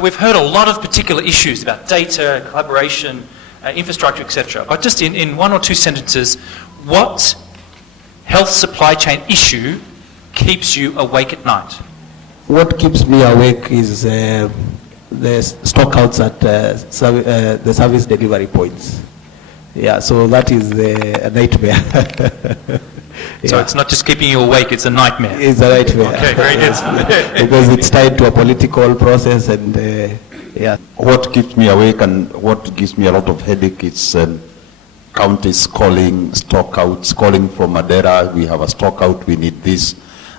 We've heard a lot of particular issues about data, collaboration, infrastructure, etc. But just in one or two sentences, what health supply chain issue keeps you awake at night? What keeps me awake is the stockouts at the service delivery points. Yeah, so that is a nightmare. Yeah. So it's not just keeping you awake, it's a nightmare. It's a nightmare. Okay, very good. Because it's tied to a political process and yeah. What keeps me awake and what gives me a lot of headache is counties calling, stockouts, calling from Madeira, we have a stockout, we need this.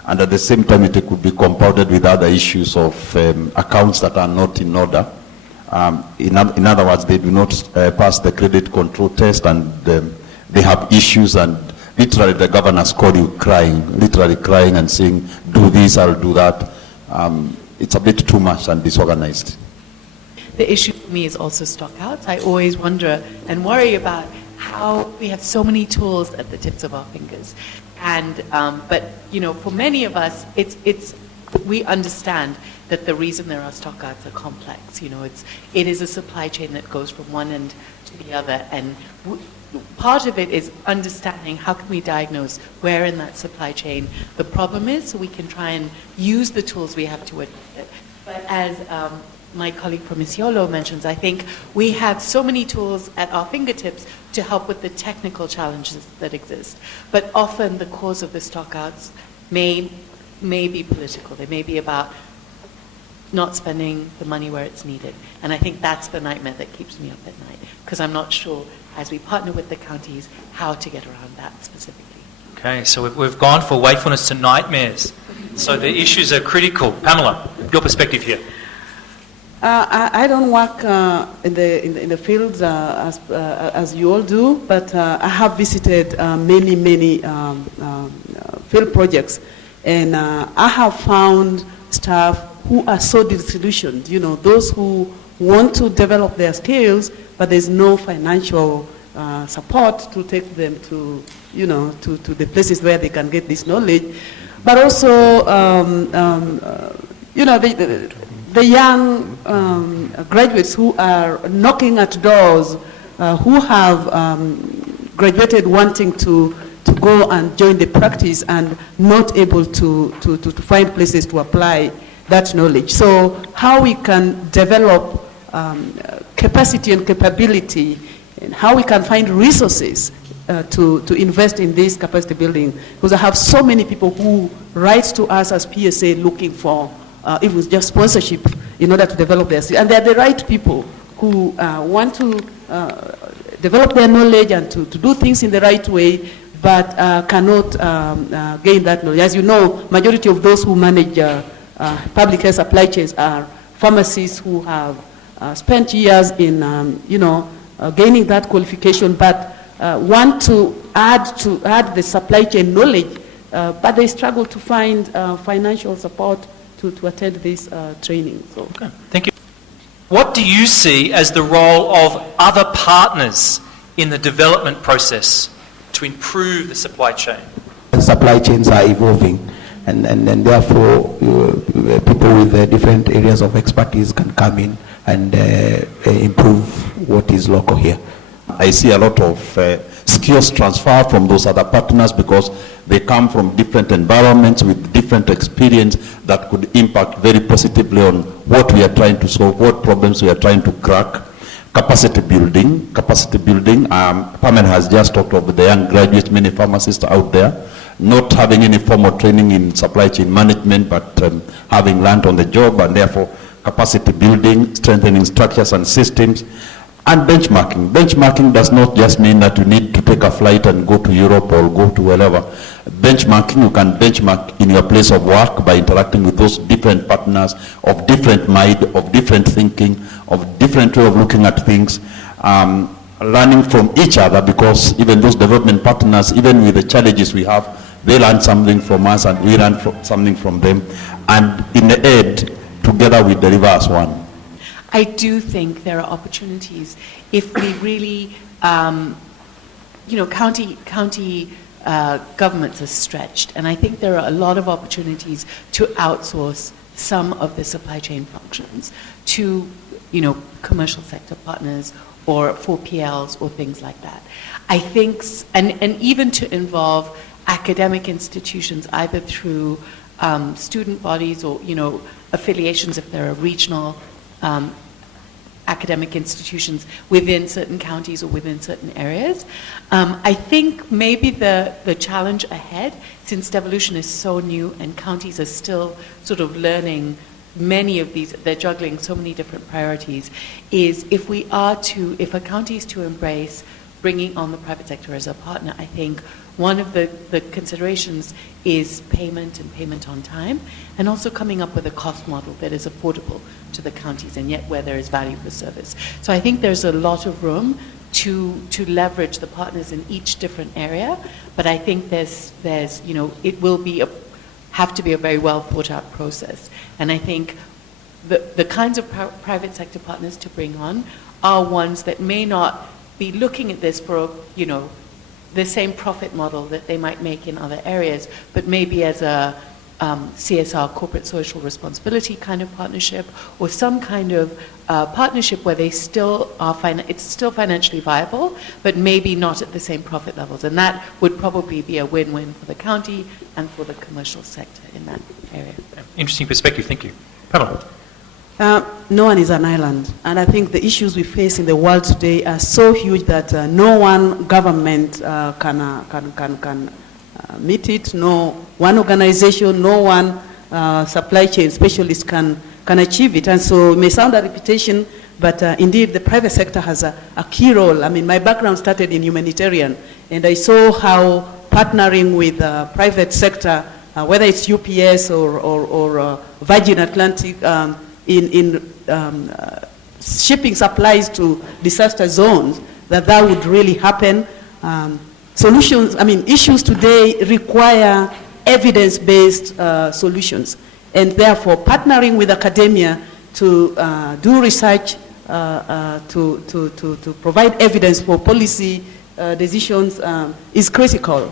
And at the same time, it could be compounded with other issues of accounts that are not in order. In other words, they do not pass the credit control test, and they have issues, and literally the governors call you crying, literally crying and saying, do this, I'll do that. It's a bit too much and disorganized. The issue for me is also stockouts. I always wonder and worry about how we have so many tools at the tips of our fingers. And, but, you know, for many of us, we understand that the reason there are stockouts are complex. You know, it is a supply chain that goes from one end to the other. And part of it is understanding how can we diagnose where in that supply chain the problem is, so we can try and use the tools we have to address it. But as my colleague from Isiolo mentions, I think we have so many tools at our fingertips to help with the technical challenges that exist. But often the cause of the stockouts may be political. They may be about not spending the money where it's needed. And I think that's the nightmare that keeps me up at night, because I'm not sure, as we partner with the counties, how to get around that specifically. Okay, so we've gone for wakefulness to nightmares. So the issues are critical. Pamela, your perspective here. I don't work in the fields as you all do, but I have visited many field projects, and I have found staff who are so disillusioned. You know, those who want to develop their skills, but there's no financial support to take them to, you know, to the places where they can get this knowledge, but also, you know, the young graduates who are knocking at doors, who have graduated wanting to go and join the practice and not able to find places to apply that knowledge. So how we can develop capacity and capability, and how we can find resources to invest in this capacity building, because I have so many people who write to us as PSA looking for it was just sponsorship in order to develop their skills. And they're the right people who want to develop their knowledge and to do things in the right way, but cannot gain that knowledge. As you know, majority of those who manage public health supply chains are pharmacists who have spent years in, you know, gaining that qualification, but want to add the supply chain knowledge, but they struggle to find financial support to attend this training. So. Okay. Thank you. What do you see as the role of other partners in the development process to improve the supply chain? Supply chains are evolving, and therefore people with different areas of expertise can come in and improve what is local here. I see a lot of skills transfer from those other partners because they come from different environments with different experience that could impact very positively on what we are trying to solve, what problems we are trying to crack. Capacity building. Pamela has just talked about the young graduates, many pharmacists out there, not having any formal training in supply chain management, but having learned on the job, and therefore capacity building, strengthening structures and systems. And benchmarking. Benchmarking does not just mean that you need to take a flight and go to Europe or go to wherever. Benchmarking, you can benchmark in your place of work by interacting with those different partners of different mind, of different thinking, of different way of looking at things, learning from each other, because even those development partners, even with the challenges we have, they learn something from us and we learn something from them. And in the end, together we deliver as one. I do think there are opportunities if we really, you know, county governments are stretched, and I think there are a lot of opportunities to outsource some of the supply chain functions to, commercial sector partners or 4PLs or things like that. I think, and even to involve academic institutions either through student bodies or, affiliations if there are regional academic institutions within certain counties or within certain areas. I think maybe the challenge ahead, since devolution is so new and counties are still sort of learning many of these, they're juggling so many different priorities, is if a county is to embrace bringing on the private sector as a partner, I think one of the considerations is payment and payment on time, and also coming up with a cost model that is affordable to the counties and yet where there is value for service. So I think there's a lot of room to leverage the partners in each different area, but I think there's it will have to be a very well thought out process. And I think the kinds of private sector partners to bring on are ones that may not be looking at this for, the same profit model that they might make in other areas, but maybe as a CSR, corporate social responsibility kind of partnership, or some kind of partnership where they still are it's still financially viable, but maybe not at the same profit levels. And that would probably be a win-win for the county and for the commercial sector in that area. Interesting perspective, thank you. Panel. No one is an island, and I think the issues we face in the world today are so huge that no one government can meet it. No one organization, no one supply chain specialist can achieve it. And so it may sound a repetition, but indeed the private sector has a key role. I mean, my background started in humanitarian, and I saw how partnering with private sector, whether it's UPS or Virgin Atlantic, in shipping supplies to disaster zones, that would really happen. Issues today require evidence-based solutions, and therefore partnering with academia to do research, to provide evidence for policy decisions is critical.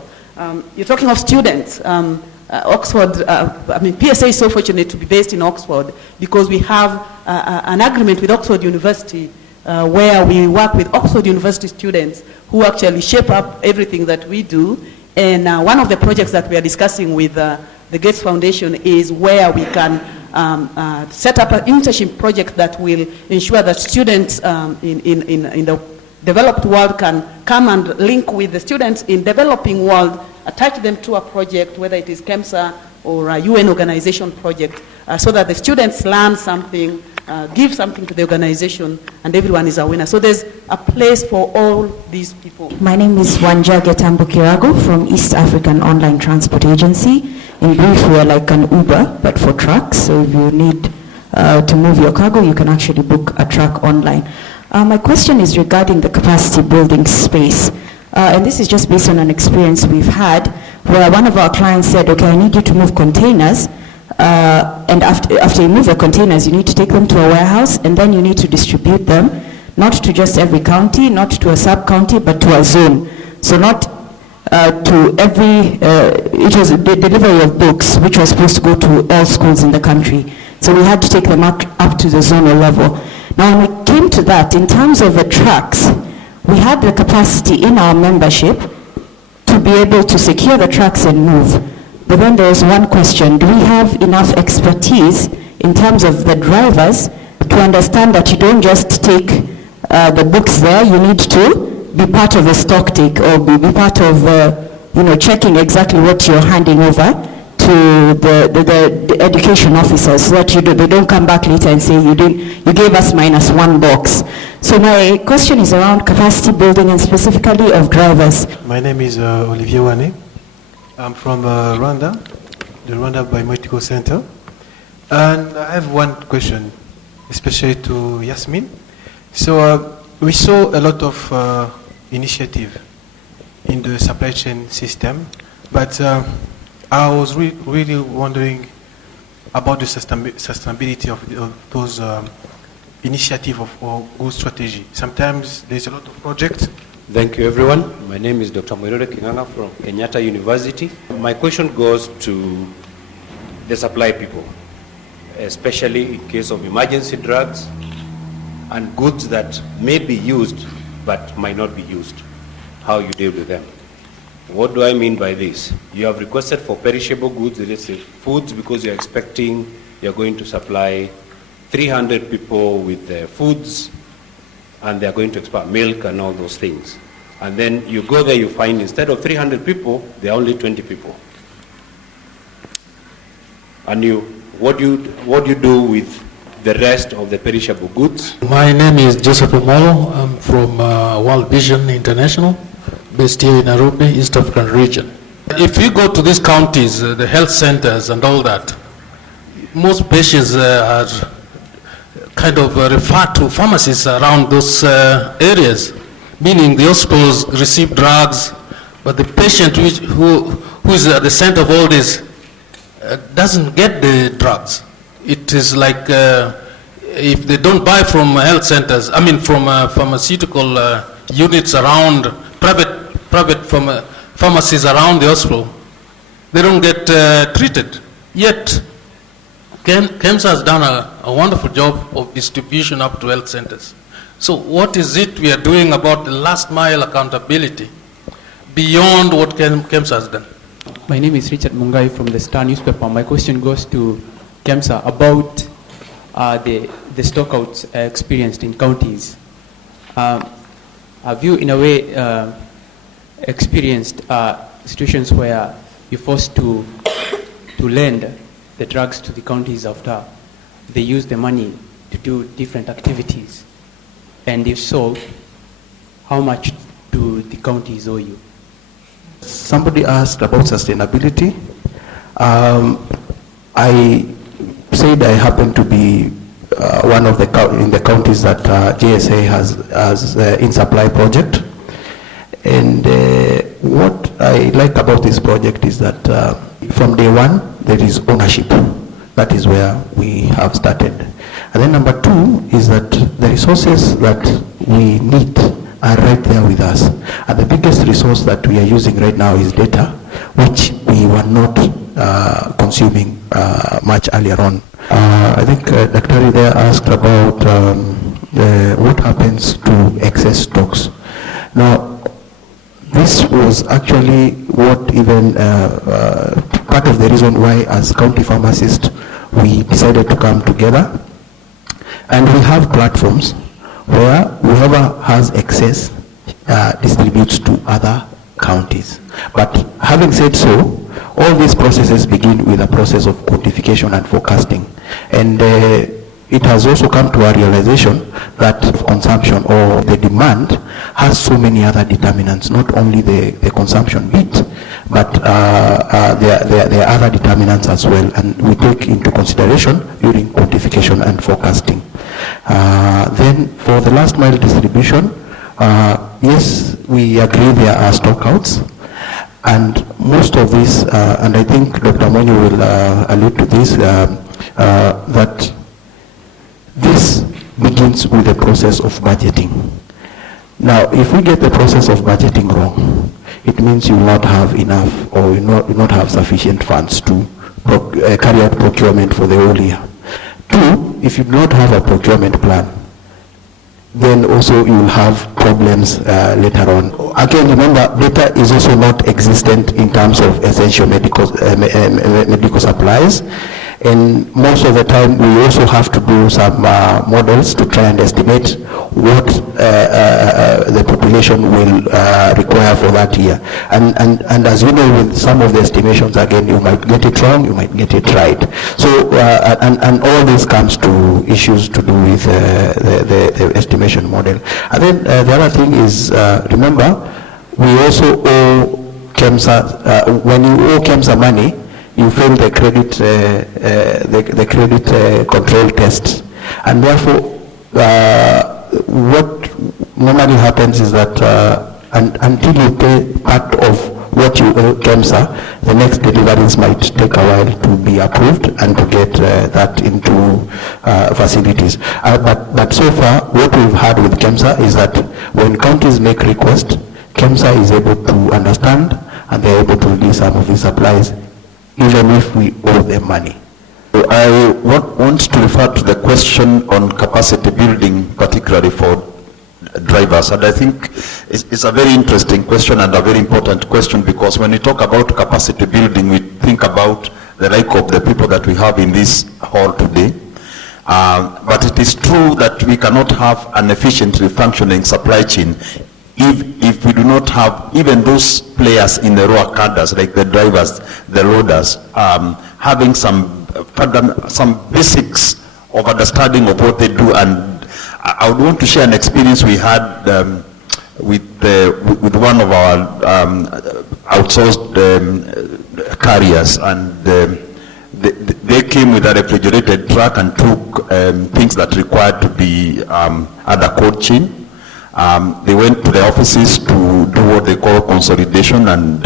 You're talking of students. Oxford, PSA is so fortunate to be based in Oxford because we have an agreement with Oxford University where we work with Oxford University students who actually shape up everything that we do. And one of the projects that we are discussing with the Gates Foundation is where we can set up an internship project that will ensure that students in the developed world can come and link with the students in developing world, attach them to a project, whether it is KEMSA or a UN organization project, so that the students learn something, give something to the organization, and everyone is a winner. So there's a place for all these people. My name is Wanja Getambo Kirago from East African Online Transport Agency. In brief, we are like an Uber, but for trucks. So if you need to move your cargo, you can actually book a truck online. My question is regarding the capacity building space. And this is just based on an experience we've had where one of our clients said, okay, I need you to move containers. And after you move the containers, you need to take them to a warehouse, and then you need to distribute them, not to just every county, not to a sub-county, but to a zone. So not to every, it was the delivery of books, which was supposed to go to all schools in the country. So we had to take them up to the zonal level. Now, when we came to that, in terms of the trucks, we had the capacity in our membership to be able to secure the trucks and move. But then there was one question: do we have enough expertise in terms of the drivers to understand that you don't just take the books there, you need to be part of the stock take or be part of checking exactly what you're handing over to the education officers, so that they don't come back later and say you gave us -1 box. So my question is around capacity building and specifically of drivers. My name is Olivier Wane. I'm from Rwanda, the Rwanda Biomedical Center. And I have one question, especially to Yasmin. So we saw a lot of initiative in the supply chain system, but I was really wondering about the sustainability of those initiative or good strategy. Sometimes there's a lot of projects. Thank you, everyone. My name is Dr. Moirore Kinganga from Kenyatta University. My question goes to the supply people. especially in case of emergency drugs and goods that may be used but might not be used, how you deal with them. What do I mean by this? You have requested for perishable goods, let's say foods, because you're expecting you're going to supply 300 people with foods and they're going to export milk and all those things. And then you go there, you find instead of 300 people, there are only 20 people. And what do you do with the rest of the perishable goods? My name is Joseph Omolo. I'm from World Vision International, based here in Nairobi, East African region. If you go to these counties, the health centers and all that, most patients are kind of referred to pharmacies around those areas, meaning the hospitals receive drugs, but the patient who is at the center of all this doesn't get the drugs. It is like if they don't buy from health centers, from pharmaceutical units around, private pharmacies around the hospital, they don't get treated. Yet, KEMSA has done a wonderful job of distribution up to health centers. So what is it we are doing about the last mile accountability beyond what KEMSA has done? My name is Richard Mungai from the Star newspaper. My question goes to KEMSA about the stockouts experienced in counties. Have you, in a way, experienced situations where you're forced to lend the drugs to the counties after they use the money to do different activities? And if so, how much do the counties owe you? Somebody asked about sustainability. I said I happen to be one of in the counties that JSA has in supply project. And what I like about this project is that from day one, there is ownership. That is where we have started. And then number two is that the resources that we need are right there with us. And the biggest resource that we are using right now is data, which we were not consuming much earlier on. I think Dr. there asked about what happens to excess stocks. Now, this was actually what even part of the reason why as county pharmacists we decided to come together. And we have platforms where whoever has excess distributes to other counties. But having said so, all these processes begin with a process of quantification and forecasting. And it has also come to a realization that consumption or the demand has so many other determinants, not only the consumption bit, but there are other determinants as well, and we take into consideration during quantification and forecasting. Then for the last mile distribution, yes, we agree there are stockouts, and most of this, and I think Dr. Monyo will allude to this, that this begins with the process of budgeting. Now, if we get the process of budgeting wrong, it means you will not have enough or you will not have sufficient funds to carry out procurement for the whole year. Two, if you do not have a procurement plan, then also you will have problems later on. Again, remember, data is also not existent in terms of essential medical supplies. And most of the time, we also have to do some models to try and estimate what the population will require for that year. And as you know, with some of the estimations, again, you might get it wrong, you might get it right. So, and all this comes to issues to do with the estimation model. And then the other thing is, remember, we also owe KEMSA, when you owe KEMSA money, you fail the credit control test, and therefore what normally happens is that until you pay part of what you owe KEMSA, the next deliveries might take a while to be approved and to get that into facilities. But so far, what we've had with KEMSA is that when counties make requests, KEMSA is able to understand and they're able to release some of these supplies, even if we owe them money. I want to refer to the question on capacity building, particularly for drivers, and I think it's a very interesting question and a very important question, because when we talk about capacity building, we think about the like of the people that we have in this hall today. But it is true that we cannot have an efficiently functioning supply chain if we do not have even those players in the raw cadres, like the drivers, the loaders, having some basics of understanding of what they do. And I would want to share an experience we had with one of our outsourced carriers, and they came with a refrigerated truck and took things that required to be at a cold chain. They went to the offices to do what they call consolidation, and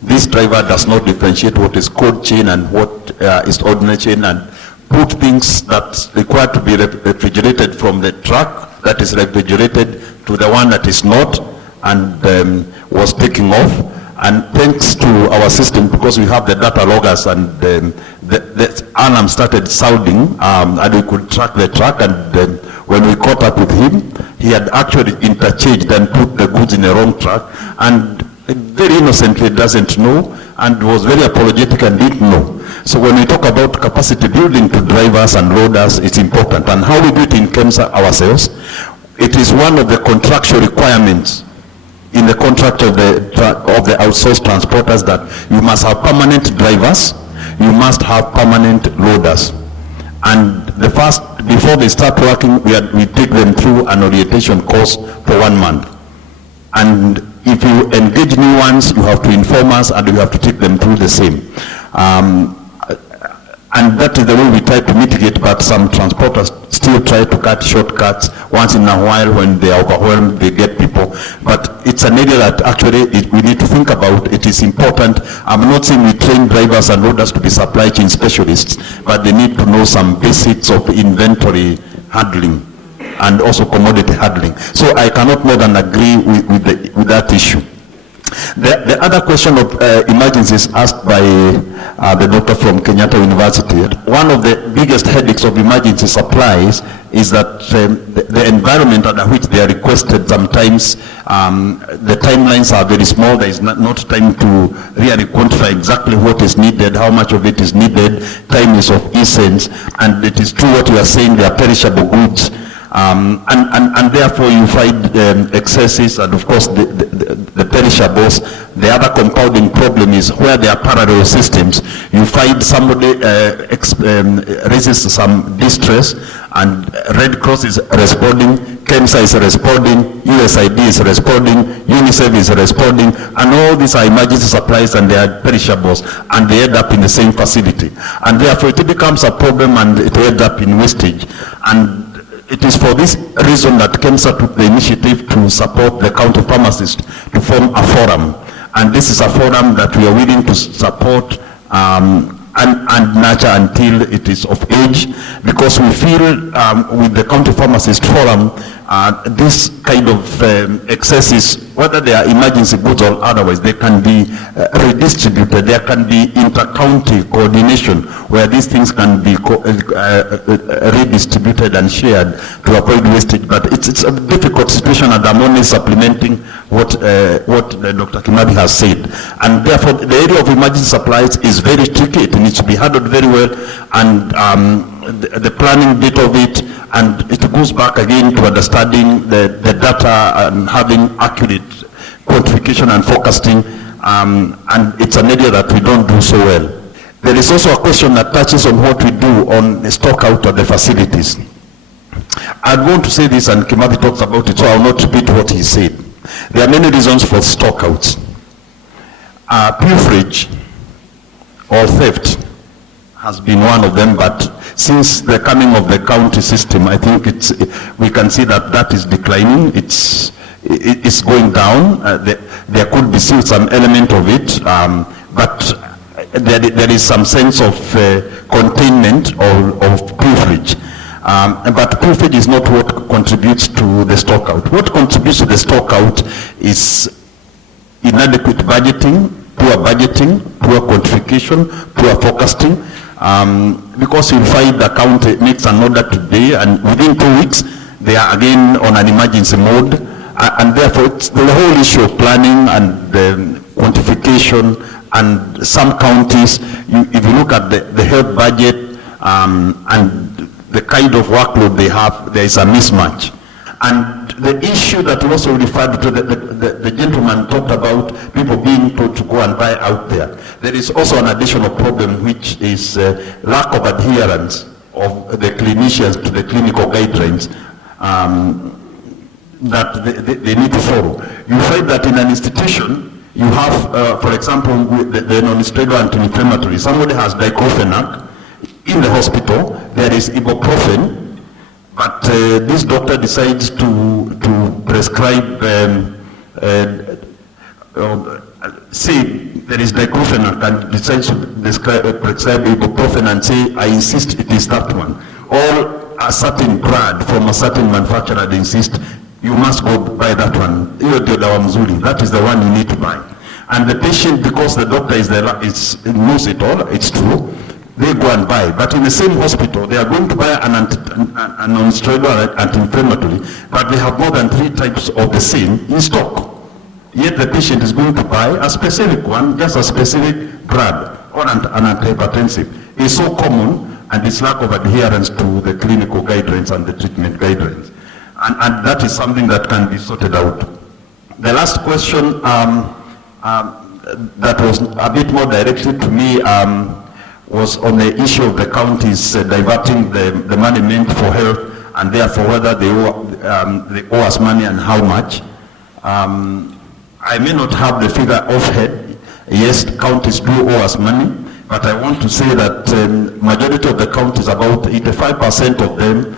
this driver does not differentiate what is cold chain and what is ordinary chain, and put things that require to be refrigerated from the truck that is refrigerated to the one that is not, and was taking off. And thanks to our system, because we have the data loggers, and the alarm started sounding, and we could track the truck, and when we caught up with him, he had actually interchanged and put the goods in the wrong truck, and very innocently doesn't know, and was very apologetic and didn't know. So when we talk about capacity building to drivers and loaders, it's important. And how we do it in KEMSA ourselves, it is one of the contractual requirements in the contract of the outsourced transporters, that you must have permanent drivers, you must have permanent loaders. And the first, before they start working, we take them through an orientation course for 1 month. And if you engage new ones, you have to inform us, and you have to take them through the same. And that is the way we try to mitigate, but some transporters still try to cut shortcuts. Once in a while, when they are overwhelmed, they get people. But it's an area that actually we need to think about. It is important. I'm not saying we train drivers and loaders to be supply chain specialists, but they need to know some basics of inventory handling and also commodity handling. So I cannot more than agree with that issue. The other question of emergencies asked by the doctor from Kenyatta University. One of the biggest headaches of emergency supplies is that the environment under which they are requested, sometimes the timelines are very small. There is not time to really quantify exactly what is needed, how much of it is needed. Time is of essence, and it is true what you are saying, they are perishable goods. And therefore you find excesses, and of course the perishables. The other compounding problem is where there are parallel systems. You find somebody raises some distress, and Red Cross is responding, KEMSA is responding, USAID is responding, UNICEF is responding, and all these are emergency supplies, and they are perishables, and they end up in the same facility. And therefore it becomes a problem, and it ends up in wastage. And it is for this reason that KEMSA took the initiative to support the county pharmacists to form a forum. And this is a forum that we are willing to support and nurture until it is of age, because we feel with the county pharmacist forum, this kind of excesses, whether they are emergency goods or otherwise, they can be redistributed. There can be inter-county coordination where these things can be redistributed and shared to avoid wastage. But it's a difficult situation, and I'm only supplementing what Dr. Kimathi has said. And therefore, the area of emergency supplies is very tricky. It needs to be handled very well, and the planning bit of it, and it goes back again to understanding the data and having accurate quantification and forecasting, and it's an area that we don't do so well. There is also a question that touches on what we do on the stock out of the facilities. I want to say this, and Kimathi talks about it, so I will not repeat what he said. There are many reasons for stock outs. Pilferage or theft has been one of them, but since the coming of the county system, I think we can see that is declining. It's going down. There could be still some element of it, but there is some sense of containment of pilferage. But pilferage is not what contributes to the stock out. What contributes to the stock out is inadequate budgeting, poor quantification, poor forecasting, Because you find the county makes an order today, and within 2 weeks, they are again on an emergency mode, and therefore it's the whole issue of planning and quantification, and some counties, if you look at the health budget and the kind of workload they have, there is a mismatch. And the issue that you also referred to, the gentleman talked about people being told to go and buy out there. There is also an additional problem, which is lack of adherence of the clinicians to the clinical guidelines that they need to follow. You find that in an institution, you have, for example, the non-steroidal anti-inflammatory. Somebody has diclofenac in the hospital, there is ibuprofen, but this doctor decides to prescribe, say there is diclofenac, and decides to prescribe ibuprofen and say, I insist it is that one. Or a certain brand from a certain manufacturer, they insist, you must go buy that one. That is the one you need to buy. And the patient, because the doctor is there, knows it all, it's true, they go and buy. But in the same hospital, they are going to buy a non-steroidal anti-inflammatory, but they have more than 3 types of the same in stock. Yet the patient is going to buy a specific one, just a specific brand, or an antihypertensive. It's so common, and it's lack of adherence to the clinical guidelines and the treatment guidelines. And that is something that can be sorted out. The last question that was a bit more directed to me was on the issue of the counties diverting the money meant for health, and therefore whether they owe us money and how much. I may not have the figure offhand. Yes, counties do owe us money, but I want to say that majority of the counties, about 85% of them,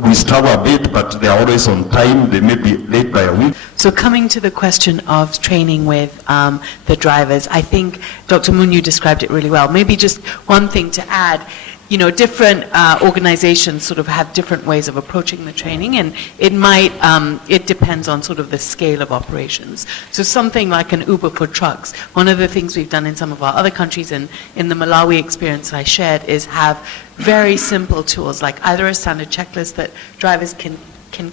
we struggle a bit, but they are always on time. They may be late by a week. So coming to the question of training with the drivers, I think Dr. Munyu described it really well. Maybe just one thing to add, you know, different organizations sort of have different ways of approaching the training, and it might, it depends on sort of the scale of operations. So something like an Uber for trucks, one of the things we've done in some of our other countries, and in the Malawi experience I shared, is have very simple tools, like either a standard checklist that drivers can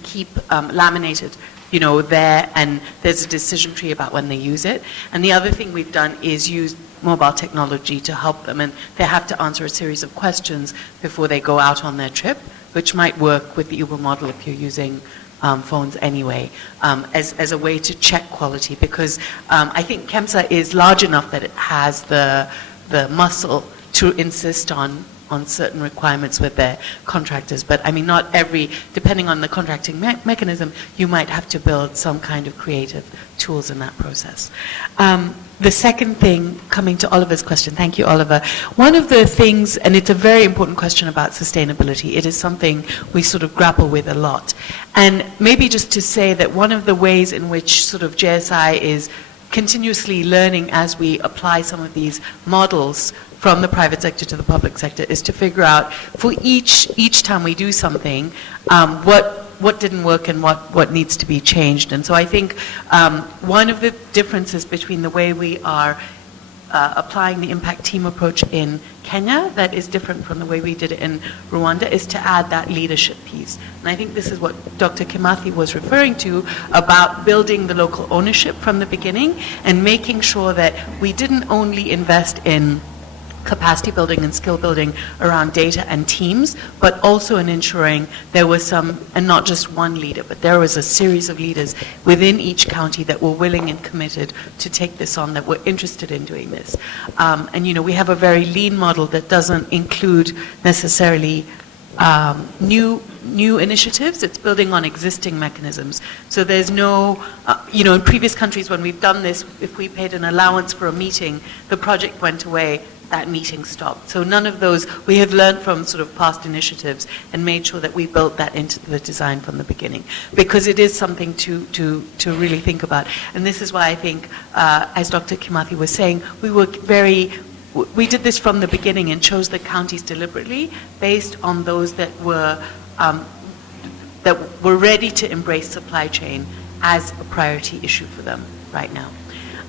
keep laminated, you know, there, and there's a decision tree about when they use it. And the other thing we've done is use mobile technology to help them, and they have to answer a series of questions before they go out on their trip, which might work with the Uber model if you're using phones anyway, as a way to check quality, because I think KEMSA is large enough that it has the muscle to insist on certain requirements with their contractors. But I mean, not every, depending on the contracting mechanism, you might have to build some kind of creative tools in that process. The second thing, coming to Oliver's question, thank you, Oliver. One of the things, and it's a very important question about sustainability, it is something we sort of grapple with a lot. And maybe just to say that one of the ways in which sort of JSI is continuously learning as we apply some of these models from the private sector to the public sector is to figure out, for each time we do something, what didn't work and what needs to be changed. And so I think one of the differences between the way we are applying the impact team approach in Kenya that is different from the way we did it in Rwanda is to add that leadership piece. And I think this is what Dr. Kimathi was referring to about building the local ownership from the beginning and making sure that we didn't only invest in capacity building and skill building around data and teams, but also in ensuring there was some, and not just one leader, but there was a series of leaders within each county that were willing and committed to take this on, that were interested in doing this. And you know, we have a very lean model that doesn't include necessarily new initiatives. It's building on existing mechanisms. So there's no, you know, in previous countries when we've done this, if we paid an allowance for a meeting, the project went away, that meeting stopped. So none of those, we have learned from sort of past initiatives and made sure that we built that into the design from the beginning, because it is something to really think about. And this is why I think, as Dr. Kimathi was saying, we did this from the beginning and chose the counties deliberately based on those that were ready to embrace supply chain as a priority issue for them right now.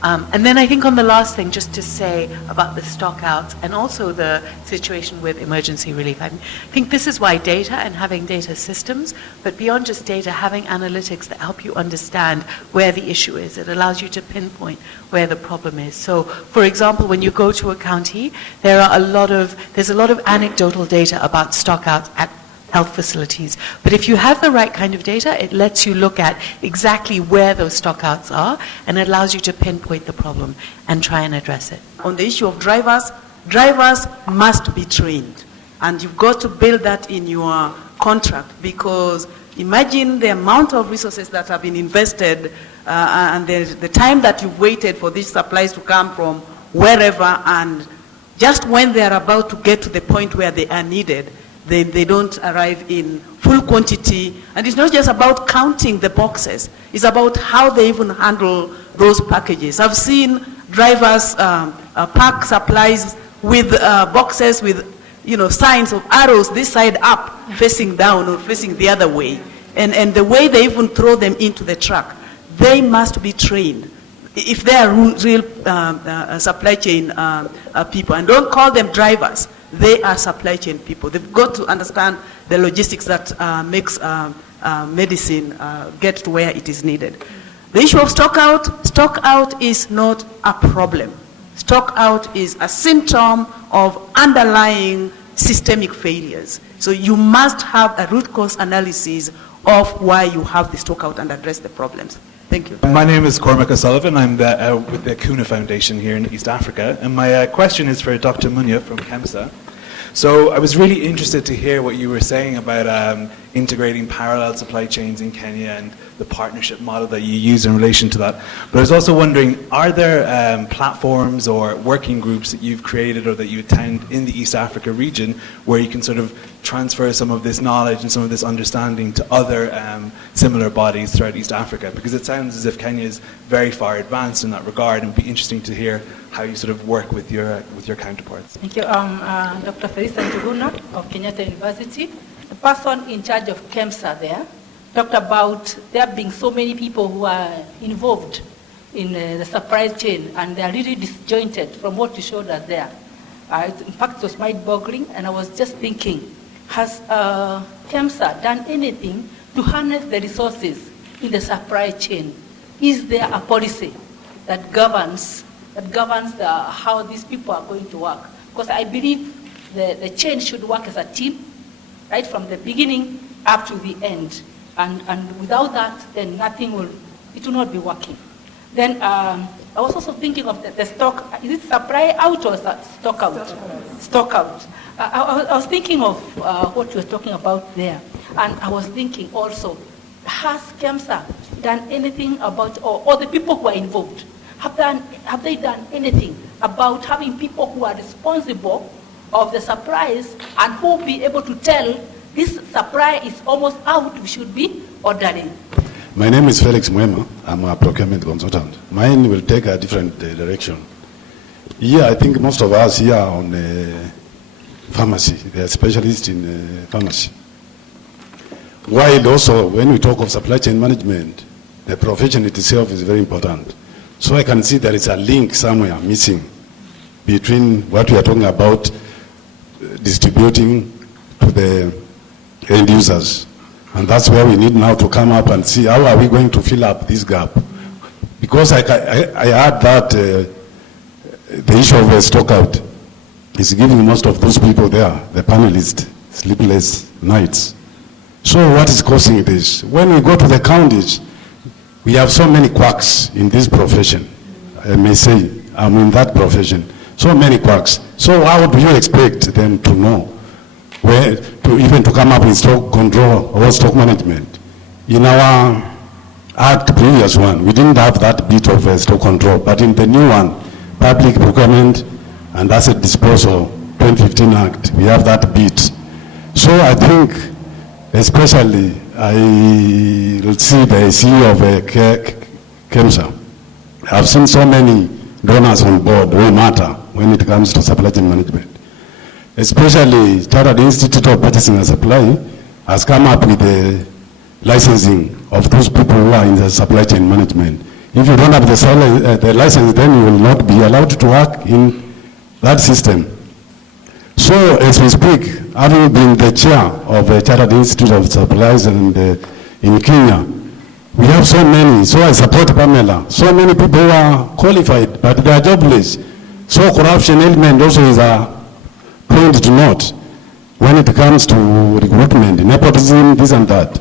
And then I think on the last thing, just to say about the stockouts and also the situation with emergency relief, I think this is why data and having data systems, but beyond just data, having analytics that help you understand where the issue is. It allows you to pinpoint where the problem is. So, for example, when you go to a county, there's a lot of anecdotal data about stockouts at health facilities. But if you have the right kind of data, it lets you look at exactly where those stockouts are, and it allows you to pinpoint the problem and try and address it. On the issue of drivers, drivers must be trained. And you've got to build that in your contract, because imagine the amount of resources that have been invested and the time that you've waited for these supplies to come from wherever, and just when they are about to get to the point where they are needed, they don't arrive in full quantity. And it's not just about counting the boxes. It's about how they even handle those packages. I've seen drivers pack supplies with boxes with signs of arrows this side up, facing down or facing the other way. And the way they even throw them into the truck, they must be trained. If they are real supply chain people, and don't call them drivers, they are supply chain people. They've got to understand the logistics that makes medicine get to where it is needed. The issue of stock out is not a problem. Stock out is a symptom of underlying systemic failures. So you must have a root cause analysis of why you have the stock out and address the problems. Thank you. My name is Cormac O'Sullivan. I'm with the Kuna Foundation here in East Africa. And my question is for Dr. Munya from KEMSA. So I was really interested to hear what you were saying about integrating parallel supply chains in Kenya and the partnership model that you use in relation to that. But I was also wondering, are there platforms or working groups that you've created or that you attend in the East Africa region where you can sort of transfer some of this knowledge and some of this understanding to other similar bodies throughout East Africa? Because it sounds as if Kenya is very far advanced in that regard, and it would be interesting to hear how you sort of work with your counterparts. Thank you. I'm Dr. Felisa Njuguna of Kenyatta University. The person in charge of KEMSA there talked about there being so many people who are involved in the supply chain, and they are really disjointed from what you showed us there. In fact, it was mind-boggling, and I was just thinking, has KEMSA done anything to harness the resources in the supply chain? Is there a policy that governs how these people are going to work? Because I believe the chain should work as a team, right from the beginning up to the end. And without that, then it will not be working. Then I was also thinking of the stock. Is it supply out or stock out? Stock out. I was thinking of what you were talking about there. And I was thinking also, has KEMSA done anything about, or the people who are involved, have they done anything about having people who are responsible of the supplies and who will be able to tell this supply is almost out, we should be ordering? My name is Felix Mwema. I'm a procurement consultant. Mine will take a different direction. Yeah, I think most of us here are on pharmacy. They are specialists in pharmacy. While also, when we talk of supply chain management, the profession itself is very important. So I can see there is a link somewhere missing between what we are talking about distributing to the end users. And that's where we need now to come up and see how are we going to fill up this gap. Because I heard that the issue of the stock out is giving most of those people there, the panelists, sleepless nights. So what is causing this? When we go to the counties, we have so many quacks in this profession. I may say, I'm in that profession. So many quacks. So how do you expect them to know where to come up with stock control or stock management? In our Act, previous one, we didn't have that bit of stock control, but in the new one, Public Procurement and Asset Disposal 2015 Act, we have that bit. So I think, especially, I will see the CEO of KEMSA. I've seen so many donors on board who matter when it comes to supply chain management. Especially, Chartered Institute of Purchasing and Supply has come up with the licensing of those people who are in the supply chain management. If you don't have the license, then you will not be allowed to work in that system. So as we speak, having been the chair of the Chartered Institute of Suppliers in Kenya, we have so many, so I support Pamela, so many people who are qualified, but they are jobless. So corruption element also is a point to note when it comes to recruitment, nepotism, this and that.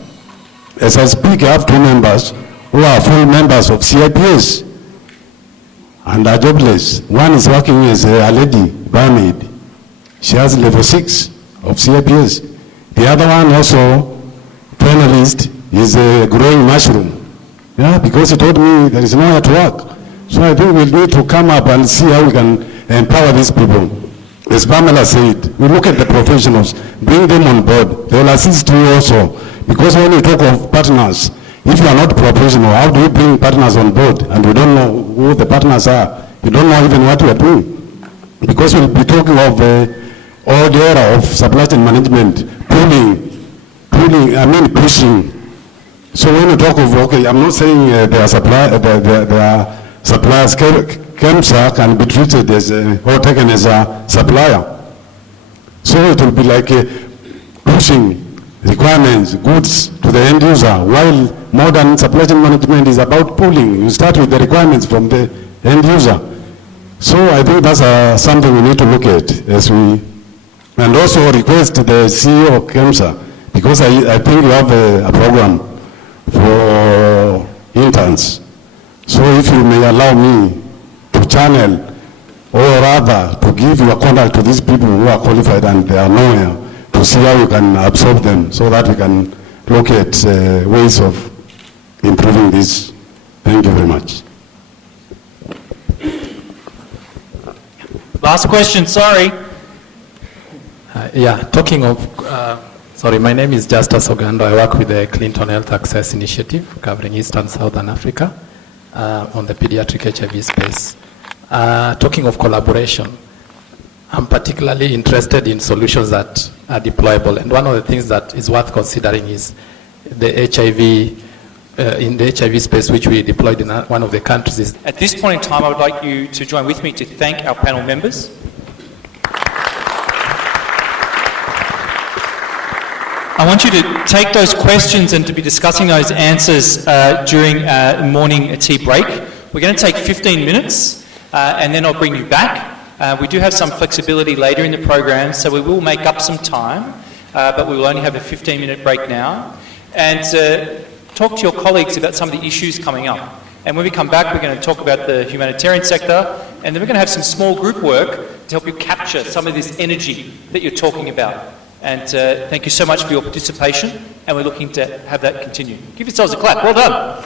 As I speak, I have 2 members who are full members of CIPS and are jobless. One is working as a lady, barmaid. She has level 6 of CIPS. The other one also, finalist, is growing mushroom. Yeah, because he told me there is nowhere to work. So I think we need to come up and see how we can empower these people. As Pamela said, we look at the professionals, bring them on board. They will assist you also. Because when you talk of partners, if you are not professional, how do you bring partners on board? And we don't know who the partners are. You don't know even what we are doing. Because we'll be talking of all the era of supply chain management, pushing. So when you talk of, okay, I'm not saying there are suppliers, KEMSA can be treated as or taken as a supplier. So it will be like pushing requirements, goods to the end user, while modern supply chain management is about pooling. You start with the requirements from the end user. So I think that's something we need to look at as we, and also request the CEO of KEMSA, because I think you have a program for interns. So if you may allow me to channel, or rather to give your contact to these people who are qualified and they are nowhere, to see how you can absorb them so that we can look at ways of improving this. Thank you very much. Last question, sorry. Talking of, sorry, my name is Justus Ogando. I work with the Clinton Health Access Initiative covering East and Southern Africa on the pediatric HIV space. Talking of collaboration, I'm particularly interested in solutions that are deployable, and one of the things that is worth considering is the HIV, in the HIV space, which we deployed in one of the countries. Is At this point in time, I would like you to join with me to thank our panel members. I want you to take those questions and to be discussing those answers during morning tea break. We're going to take 15 minutes and then I'll bring you back. We do have some flexibility later in the program, so we will make up some time, but we will only have a 15-minute break now. And talk to your colleagues about some of the issues coming up. And when we come back, we're going to talk about the humanitarian sector, and then we're going to have some small group work to help you capture some of this energy that you're talking about. And thank you so much for your participation, and we're looking to have that continue. Give yourselves a clap. Well done.